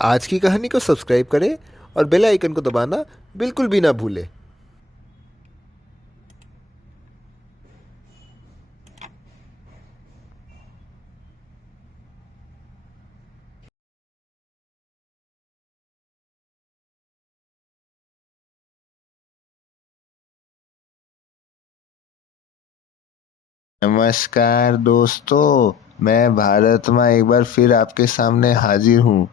आज की कहानी को सब्सक्राइब करें और बेल आइकन को दबाना बिल्कुल भी ना भूलें। नमस्कार दोस्तों, मैं भारतमा एक बार फिर आपके सामने हाजिर हूँ।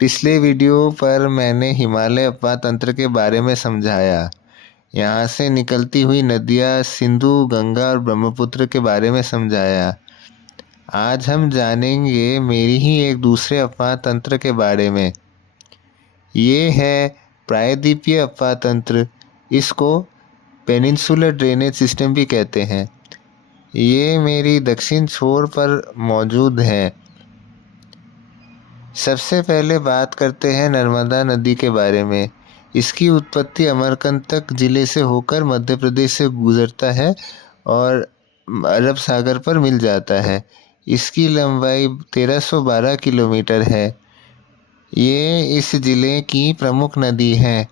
पिछले वीडियो पर मैंने हिमालय अपवाह तंत्र के बारे में समझाया। यहाँ से निकलती हुई नदियाँ सिंधु, गंगा और ब्रह्मपुत्र के बारे में समझाया। आज हम जानेंगे मेरी ही एक दूसरे अपवाह तंत्र के बारे में। ये है प्रायद्वीपीय अपवाह तंत्र। इसको पेनिनसुलर ड्रेनेज सिस्टम भी कहते हैं। ये मेरी दक्षिण छोर पर मौजूद है। सबसे पहले बात करते हैं नर्मदा नदी के बारे में। इसकी उत्पत्ति अमरकंटक जिले से होकर मध्य प्रदेश से गुजरता है और अरब सागर पर मिल जाता है। इसकी लंबाई 1312 किलोमीटर है। ये इस जिले की प्रमुख नदी है।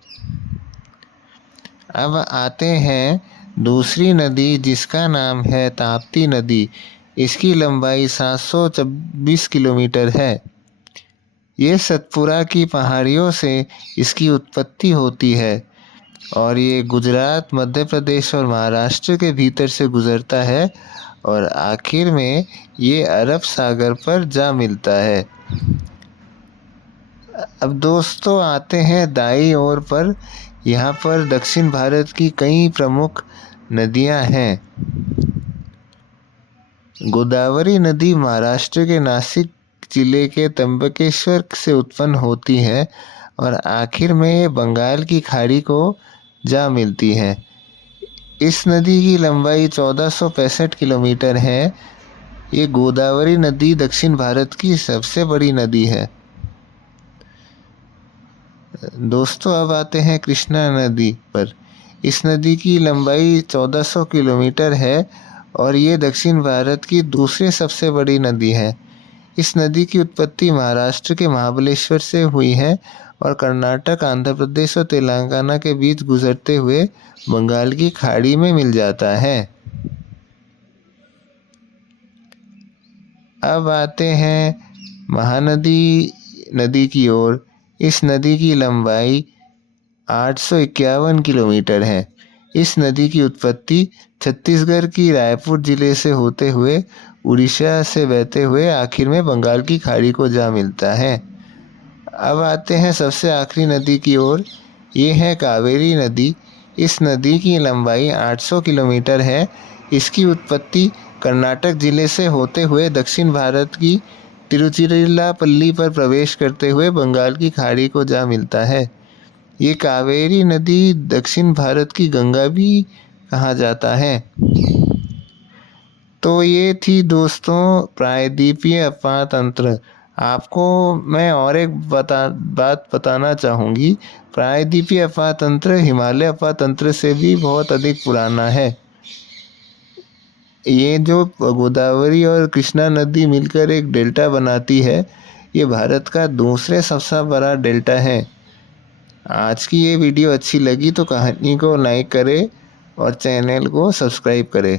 अब आते हैं दूसरी नदी जिसका नाम है ताप्ती नदी। इसकी लंबाई 724 किलोमीटर है। ये सतपुरा की पहाड़ियों से इसकी उत्पत्ति होती है और ये गुजरात, मध्य प्रदेश और महाराष्ट्र के भीतर से गुजरता है और आखिर में ये अरब सागर पर जा मिलता है। अब दोस्तों आते हैं दाईं ओर पर। यहाँ पर दक्षिण भारत की कई प्रमुख नदियाँ हैं। गोदावरी नदी महाराष्ट्र के नासिक जिले के त्र्यंबकेश्वर से उत्पन्न होती है और आखिर में ये बंगाल की खाड़ी को जा मिलती है। इस नदी की लंबाई 1465 किलोमीटर है। ये गोदावरी नदी दक्षिण भारत की सबसे बड़ी नदी है। दोस्तों अब आते हैं कृष्णा नदी पर। इस नदी की लंबाई 1400 किलोमीटर है और ये दक्षिण भारत की दूसरी सबसे बड़ी नदी है। इस नदी की उत्पत्ति महाराष्ट्र के महाबलेश्वर से हुई है और कर्नाटक, आंध्र प्रदेश और तेलंगाना के बीच गुजरते हुए बंगाल की खाड़ी में मिल जाता है। अब आते हैं महानदी नदी की ओर। इस नदी की लंबाई 851 किलोमीटर है। इस नदी की उत्पत्ति छत्तीसगढ़ की रायपुर जिले से होते हुए उड़ीसा से बहते हुए आखिर में बंगाल की खाड़ी को जा मिलता है। अब आते हैं सबसे आखिरी नदी की ओर। ये है कावेरी नदी। इस नदी की लंबाई 800 किलोमीटर है। इसकी उत्पत्ति कर्नाटक जिले से होते हुए दक्षिण भारत की तिरुचिरापल्ली पर प्रवेश करते हुए बंगाल की खाड़ी को जा मिलता है। ये कावेरी नदी दक्षिण भारत की गंगा भी कहा जाता है। तो ये थी दोस्तों प्रायद्वीपीय अपवाह तंत्र। आपको मैं और एक बात बताना चाहूँगी। प्रायद्वीपीय अपवाह तंत्र हिमालय अपवाह तंत्र से भी बहुत अधिक पुराना है। ये जो गोदावरी और कृष्णा नदी मिलकर एक डेल्टा बनाती है, ये भारत का दूसरे सबसे बड़ा डेल्टा है। आज की ये वीडियो अच्छी लगी तो कहानी को लाइक करें और चैनल को सब्सक्राइब करें।